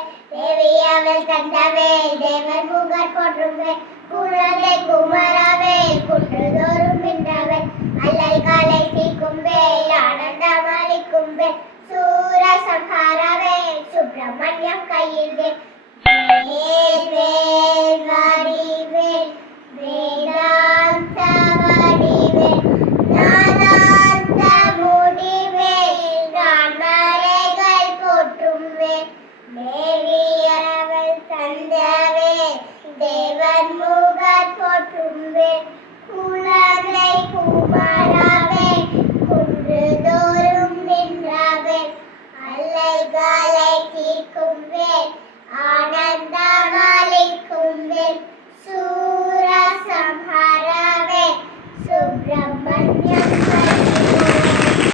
வேல் தேவி அவள் தந்தவேல் தேவர் புகழ் போற்றுவேல் குழந்தை குமரவேல் குன்றுதோறும் நின்றவேல் அல்லல் காலை தீர்க்கும் வேல் ஆனந்தம் அளிக்கும் வேல் சூர சம்ஹாரவேல் சுப்பிரமணியம் கையில் வேல் வேல்